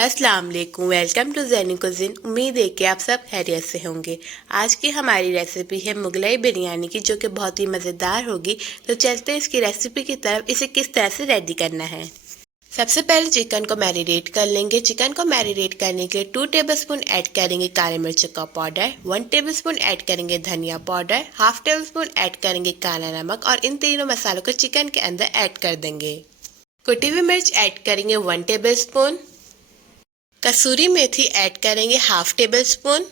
अस्सलाम वालेकुम, welcome to ज़ैनी कुज़िन। उम्मीद है कि आप सब खैरियत से होंगे। आज की हमारी रेसिपी है मुगलाई बिरयानी की, जो कि बहुत ही मज़ेदार होगी। तो चलते हैं इसकी रेसिपी की तरफ। इसे किस तरह से रेडी करना है। सबसे पहले चिकन को मैरिनेट कर लेंगे। चिकन को मैरिनेट करने के लिए 2 टेबलस्पून ऐड करेंगे काली मिर्च का पाउडर, 1 टेबलस्पून ऐड करेंगे धनिया पाउडर, हाफ टेबलस्पून ऐड करेंगे काला नमक और इन तीनों मसालों को चिकन के अंदर ऐड कर देंगे। कुटी हुई मिर्च ऐड करेंगे 1 टेबलस्पून, कसूरी मेथी ऐड करेंगे half table spoon,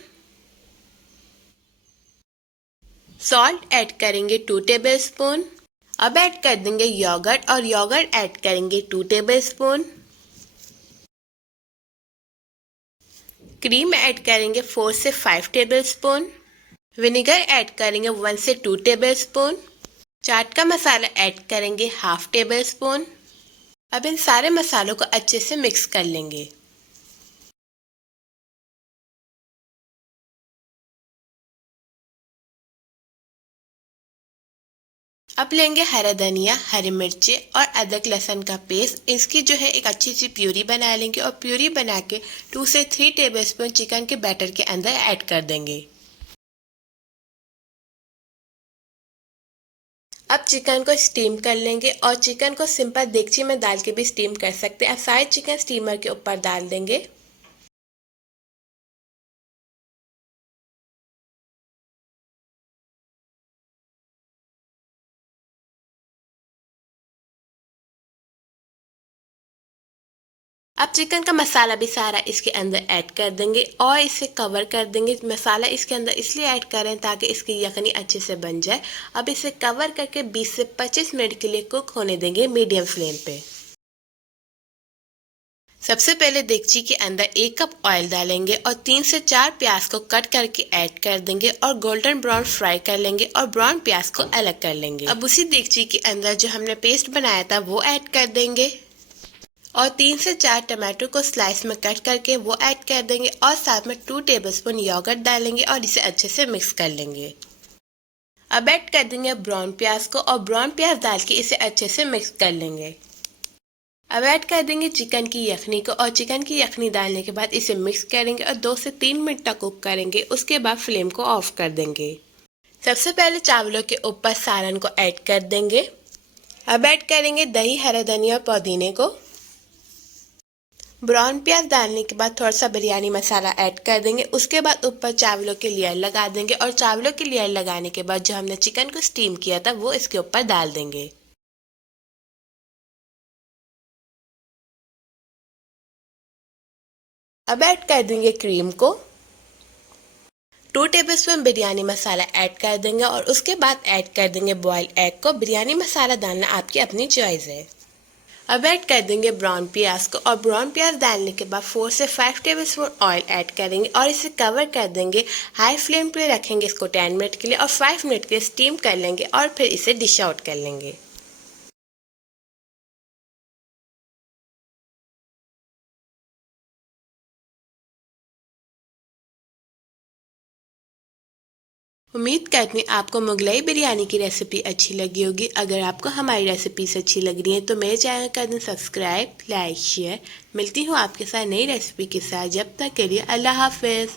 salt add करेंगे 2 टेबल स्पून। अब ऐड कर देंगे योगर्ट और योगर्ट ऐड करेंगे 2 टेबल स्पून। क्रीम ऐड करेंगे 4 से 5 टेबल स्पून। विनेगर ऐड करेंगे 1 से 2 टेबल स्पून। चाट का मसाला ऐड करेंगे हाफ टेबल स्पून। अब इन सारे मसालों को अच्छे से मिक्स कर लेंगे। अब लेंगे हरा धनिया, हरी मिर्चें और अदरक लहसुन का पेस्ट। इसकी जो है एक अच्छी सी प्यूरी बना लेंगे और प्यूरी बना के 2 से 3 टेबलस्पून चिकन के बैटर के अंदर ऐड कर देंगे। अब चिकन को स्टीम कर लेंगे और चिकन को सिंपल देगची में डाल के भी स्टीम कर सकते हैं। अब सारे चिकन स्टीमर के ऊपर डाल देंगे। अब चिकन का मसाला भी सारा इसके अंदर ऐड कर देंगे और इसे कवर कर देंगे। मसाला इसके अंदर इसलिए ऐड करें ताकि इसकी यखनी अच्छे से बन जाए। अब इसे कवर करके 20 से 25 मिनट के लिए कुक होने देंगे मीडियम फ्लेम पे। सबसे पहले देगची के अंदर 1 कप ऑयल डालेंगे और 3 से 4 प्याज को कट करके ऐड कर देंगे और गोल्डन ब्राउन फ्राई कर लेंगे और ब्राउन प्याज को अलग कर लेंगे। अब उसी देगची के अंदर जो हमने पेस्ट बनाया था वो ऐड कर देंगे और 3 से 4 टमाटो को स्लाइस में कट करके वो ऐड कर देंगे और साथ में 2 टेबलस्पून योगर्ट डालेंगे और इसे अच्छे से मिक्स कर लेंगे। अब ऐड कर देंगे ब्राउन प्याज को और ब्राउन प्याज डाल के इसे अच्छे से मिक्स कर लेंगे। अब ऐड कर देंगे चिकन की यखनी को और चिकन की यखनी डालने के बाद इसे मिक्स करेंगे और 2 से 3 मिनट तक कुक करेंगे। उसके बाद फ्लेम को ऑफ कर देंगे। सबसे पहले चावलों के ऊपर सालन को ऐड कर देंगे। अब ऐड करेंगे दही, हरा धनिया और पुदीने को। ब्राउन प्याज डालने के बाद थोड़ा सा बिरयानी मसाला ऐड कर देंगे। उसके बाद ऊपर चावलों की लेयर लगा देंगे और चावलों की लेयर लगाने के बाद जो हमने चिकन को स्टीम किया था वो इसके ऊपर डाल देंगे। अब ऐड कर देंगे क्रीम को। 2 टेबलस्पून बिरयानी मसाला ऐड कर देंगे और उसके बाद ऐड कर देंगे बॉइल्ड एग को। बिरयानी मसाला डालना आपकी अपनी चॉइस है। अब ऐड कर देंगे ब्राउन प्याज को और ब्राउन प्याज डालने के बाद 4 से 5 टेबलस्पून ऑयल ऐड करेंगे और इसे कवर कर देंगे। हाई फ्लेम पे रखेंगे इसको 10 मिनट के लिए और 5 मिनट के लिए स्टीम कर लेंगे और फिर इसे डिश आउट कर लेंगे। उम्मीद करती हूँ आपको मुगलाई बिरयानी की रेसिपी अच्छी लगी होगी। अगर आपको हमारी रेसिपीज अच्छी लग रही है तो मेरे चैनल कर दें सब्सक्राइब, लाइक, शेयर। मिलती हूँ आपके साथ नई रेसिपी के साथ। जब तक के लिए अल्लाह हाफिज़।